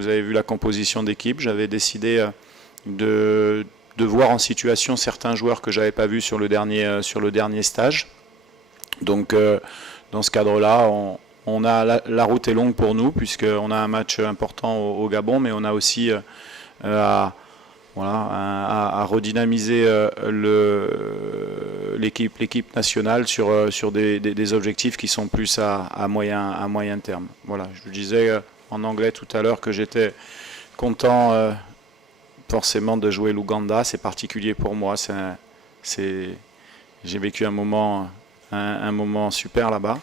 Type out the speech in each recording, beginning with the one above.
vous avez vu la composition d'équipe. J'avais décidé de voir en situation certains joueurs que je n'avais pas vus sur le dernier stage. Donc, dans ce cadre-là, la route est longue pour nous, puisqu'on a un match important au Gabon, mais on a aussi à redynamiser l'équipe nationale sur des objectifs qui sont plus à moyen terme. Voilà, je vous disais en anglais tout à l'heure que j'étais content forcément de jouer l'Ouganda. C'est particulier pour moi. J'ai vécu un moment super là-bas,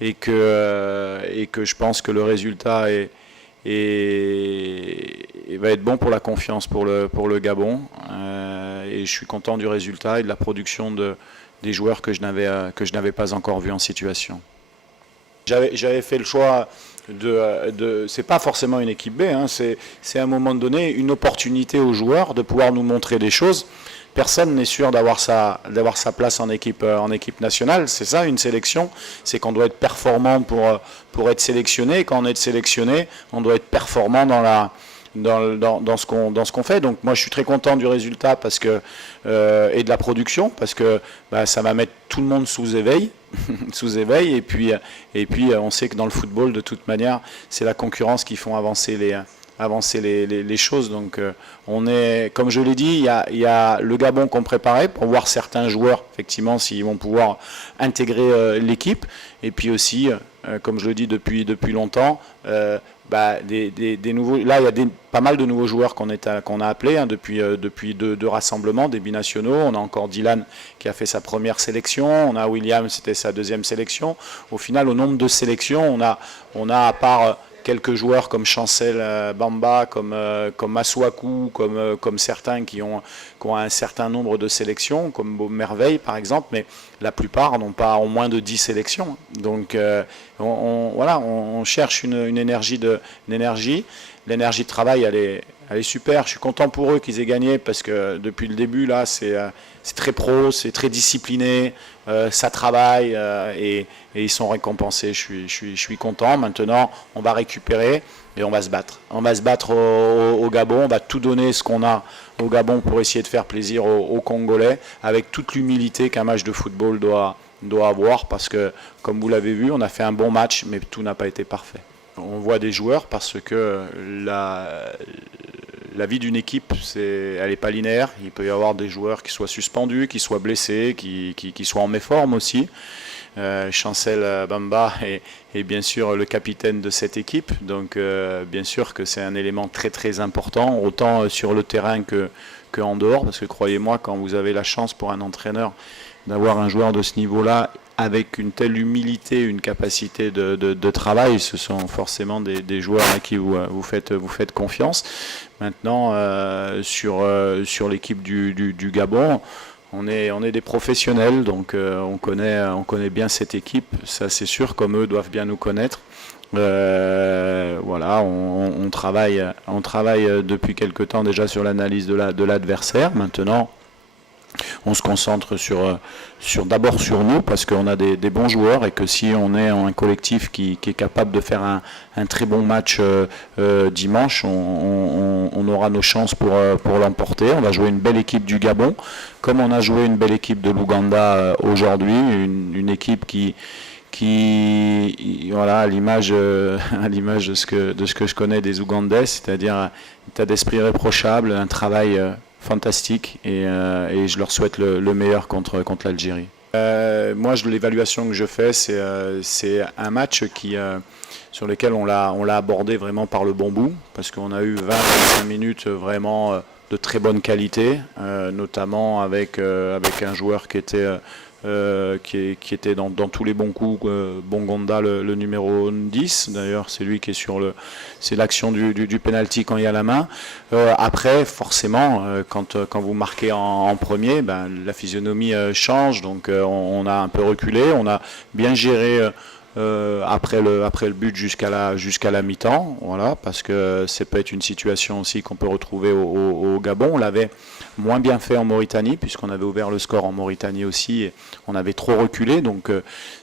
et que je pense que le résultat va être bon pour la confiance pour le Gabon, et je suis content du résultat et de la production des joueurs que je n'avais pas encore vus en situation. J'avais fait le choix c'est pas forcément une équipe B, hein, c'est à un moment donné une opportunité aux joueurs de pouvoir nous montrer des choses. Personne n'est sûr d'avoir sa place en équipe nationale. C'est ça une sélection, c'est qu'on doit être performant pour être sélectionné. Quand on est sélectionné, on doit être performant dans ce qu'on fait. Donc moi je suis très content du résultat et de la production, parce que ça va mettre tout le monde sous éveil. Et puis on sait que dans le football, de toute manière, c'est la concurrence qui font avancer les choses. Donc on est, comme je l'ai dit, il y a le Gabon qu'on préparait pour voir certains joueurs effectivement s'ils vont pouvoir intégrer l'équipe, et puis aussi comme je le dis depuis longtemps, des nouveaux. Là, il y a pas mal de nouveaux joueurs qu'on a appelés depuis deux rassemblements, des binationaux. On a encore Dylan qui a fait sa première sélection. On a William, c'était sa deuxième sélection. Au final, au nombre de sélections, on a à part quelques joueurs comme Chancel Bamba, comme Masuaku, comme certains qui ont un certain nombre de sélections, comme Merveille par exemple, mais la plupart ont moins de 10 sélections. Donc on cherche une énergie. L'énergie de travail, elle est super. Je suis content pour eux qu'ils aient gagné, parce que depuis le début, là, c'est très pro, c'est très discipliné, ça travaille, et ils sont récompensés. Je suis content. Maintenant, on va récupérer et on va se battre. On va se battre au Gabon. On va tout donner ce qu'on a au Gabon pour essayer de faire plaisir aux Congolais, avec toute l'humilité qu'un match de football doit avoir, parce que, comme vous l'avez vu, on a fait un bon match, mais tout n'a pas été parfait. On voit des joueurs parce que la vie d'une équipe, elle n'est pas linéaire. Il peut y avoir des joueurs qui soient suspendus, qui soient blessés, qui soient en méforme aussi. Chancel Bamba est bien sûr le capitaine de cette équipe, donc bien sûr que c'est un élément très très important, autant sur le terrain qu'en dehors, parce que croyez-moi, quand vous avez la chance pour un entraîneur d'avoir un joueur de ce niveau-là, avec une telle humilité, une capacité de travail, ce sont forcément des joueurs à qui vous faites confiance. Maintenant, sur l'équipe du Gabon, on est des professionnels, donc on connaît bien cette équipe, ça c'est sûr, comme eux doivent bien nous connaître. Voilà, on travaille depuis quelque temps déjà sur l'analyse de l'adversaire. Maintenant, on se concentre d'abord sur nous, parce qu'on a des bons joueurs, et que si on est un collectif qui est capable de faire un très bon match dimanche, on aura nos chances pour l'emporter. On va jouer une belle équipe du Gabon, comme on a joué une belle équipe de l'Ouganda aujourd'hui, une équipe qui voilà, à l'image de ce que je connais des Ougandais, c'est-à-dire un état d'esprit irréprochable, un travail fantastique, et je leur souhaite le meilleur contre l'Algérie. Moi, l'évaluation que je fais, c'est un match sur lequel on l'a abordé vraiment par le bon bout, parce qu'on a eu 20-25 minutes vraiment de très bonne qualité, notamment avec un joueur qui était dans tous les bons coups, Bongonda, le numéro 10. D'ailleurs, c'est lui qui est c'est l'action du penalty quand il y a la main. Après, forcément, quand vous marquez en premier, la physionomie change. Donc, on a un peu reculé. On a bien géré après le but jusqu'à la mi-temps, voilà, parce que ça peut être une situation aussi qu'on peut retrouver au Gabon. On l'avait moins bien fait en Mauritanie, puisqu'on avait ouvert le score en Mauritanie aussi, et on avait trop reculé. Donc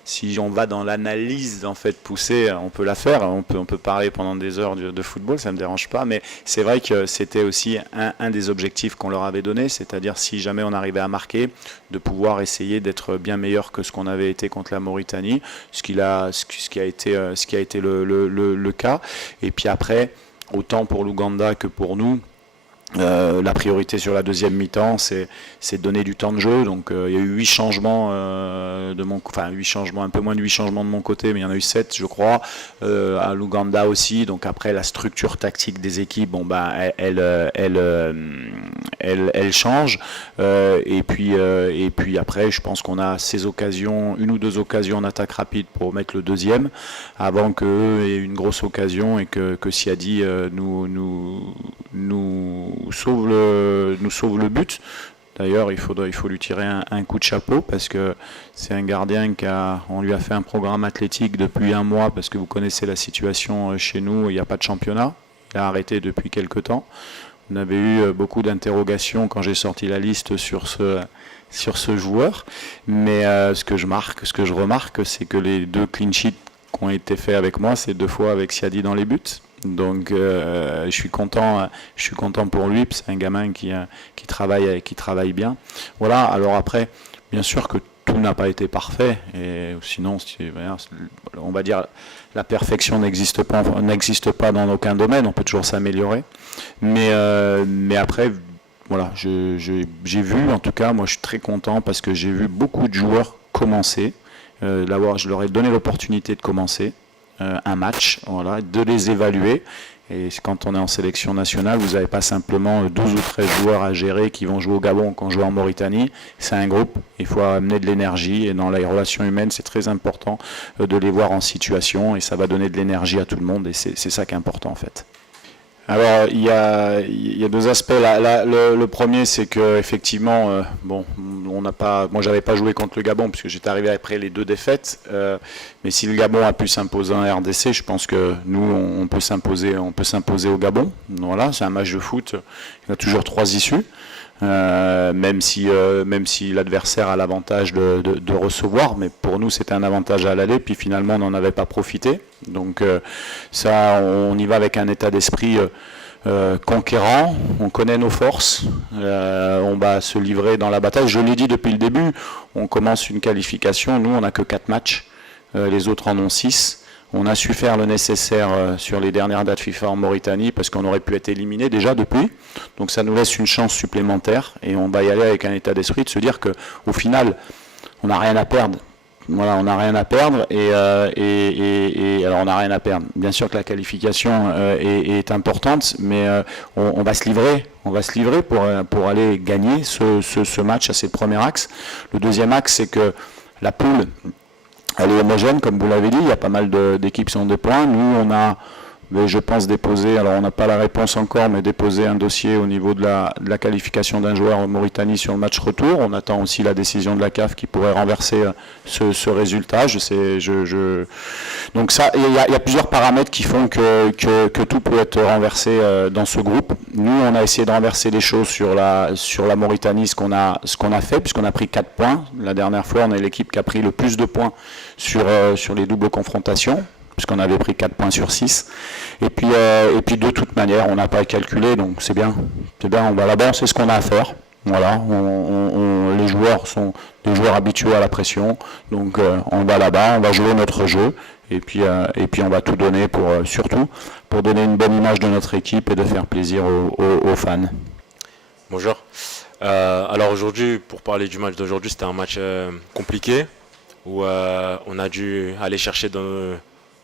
si on va dans l'analyse en fait poussée, on peut la faire, on peut parler pendant des heures de football, ça ne me dérange pas, mais c'est vrai que c'était aussi un des objectifs qu'on leur avait donné, c'est-à-dire si jamais on arrivait à marquer, de pouvoir essayer d'être bien meilleur que ce qu'on avait été contre la Mauritanie, ce qui a été le cas. Et puis après, autant pour l'Ouganda que pour nous, la priorité sur la deuxième mi-temps, c'est de donner du temps de jeu. Donc il y a eu 8 changements un peu moins de 8 changements de mon côté, mais il y en a eu 7 je crois, à l'Ouganda aussi. Donc après la structure tactique des équipes, elle change. Et puis après, je pense qu'on a ces occasions, une ou deux occasions en attaque rapide pour mettre le deuxième, avant qu'eux aient une grosse occasion et que Siadi nous sauve le but. D'ailleurs, il faut lui tirer un coup de chapeau parce que c'est un gardien on lui a fait un programme athlétique depuis un mois parce que vous connaissez la situation chez nous, il n'y a pas de championnat. Il a arrêté depuis quelque temps. On avait eu beaucoup d'interrogations quand j'ai sorti la liste sur ce joueur. Mais ce que je remarque, c'est que les 2 clean sheets qui ont été faits avec moi, c'est 2 fois avec Siadi dans les buts. Donc je suis content pour lui, c'est un gamin qui travaille bien. Voilà, alors après, bien sûr que tout n'a pas été parfait, et sinon, on va dire, la perfection n'existe pas dans aucun domaine, on peut toujours s'améliorer. Mais après, voilà, j'ai vu, en tout cas, moi je suis très content parce que j'ai vu beaucoup de joueurs commencer. Je leur ai donné l'opportunité de commencer un match, voilà, de les évaluer. Et quand on est en sélection nationale, vous n'avez pas simplement 12 ou 13 joueurs à gérer qui vont jouer au Gabon, qui vont jouer en Mauritanie. C'est un groupe, il faut amener de l'énergie. Et dans les relations humaines, c'est très important de les voir en situation. Et ça va donner de l'énergie à tout le monde. Et c'est ça qui est important en fait. Alors il y a 2 aspects. Le premier, c'est que effectivement, moi j'avais pas joué contre le Gabon puisque j'étais arrivé après les 2 défaites. Mais si le Gabon a pu s'imposer en RDC, je pense que nous on peut s'imposer au Gabon. Voilà, c'est un match de foot. Il y a toujours 3 issues. Même si l'adversaire a l'avantage de recevoir, mais pour nous c'était un avantage à l'aller, puis finalement on n'en avait pas profité. Donc ça, on y va avec un état d'esprit conquérant, on connaît nos forces, on va se livrer dans la bataille. Je l'ai dit depuis le début, on commence une qualification, nous on n'a que 4 matchs, les autres en ont 6. On a su faire le nécessaire sur les dernières dates FIFA en Mauritanie parce qu'on aurait pu être éliminé déjà depuis. Donc ça nous laisse une chance supplémentaire et on va y aller avec un état d'esprit de se dire qu'au final, on n'a rien à perdre. Voilà, on n'a rien à perdre et alors on n'a rien à perdre. Bien sûr que la qualification est importante, mais on va se livrer pour aller gagner ce match. C'est le premier axe. Le deuxième axe, c'est que la poule, elle est homogène, comme vous l'avez dit, il y a pas mal d'équipes qui ont des points. Nous, on a, je pense, déposé, alors on n'a pas la réponse encore, mais déposé un dossier au niveau de la qualification d'un joueur en Mauritanie sur le match retour. On attend aussi la décision de la CAF qui pourrait renverser ce résultat. Donc ça, il y a plusieurs paramètres qui font que tout peut être renversé dans ce groupe. Nous, on a essayé de renverser les choses sur la Mauritanie, ce qu'on a fait, puisqu'on a pris 4 points. La dernière fois, on est l'équipe qui a pris le plus de points sur les doubles confrontations, puisqu'on avait pris 4 points sur 6. Et puis de toute manière, on n'a pas calculé, donc c'est bien, on va là-bas, c'est ce qu'on a à faire. Voilà, les joueurs sont des joueurs habitués à la pression, donc on va là-bas, on va jouer notre jeu, et puis on va tout donner surtout pour donner une bonne image de notre équipe et de faire plaisir aux fans. Bonjour. Alors aujourd'hui, pour parler du match d'aujourd'hui, c'était un match compliqué, où on a dû aller chercher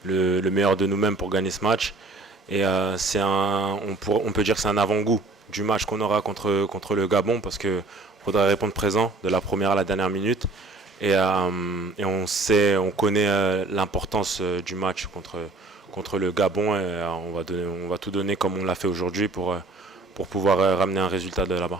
le meilleur de nous-mêmes pour gagner ce match. Et on peut dire que c'est un avant-goût du match qu'on aura contre le Gabon, parce qu'il faudra répondre présent de la première à la dernière minute. Et on connaît l'importance du match contre le Gabon. Et on va tout donner comme on l'a fait aujourd'hui pour pouvoir ramener un résultat de là-bas.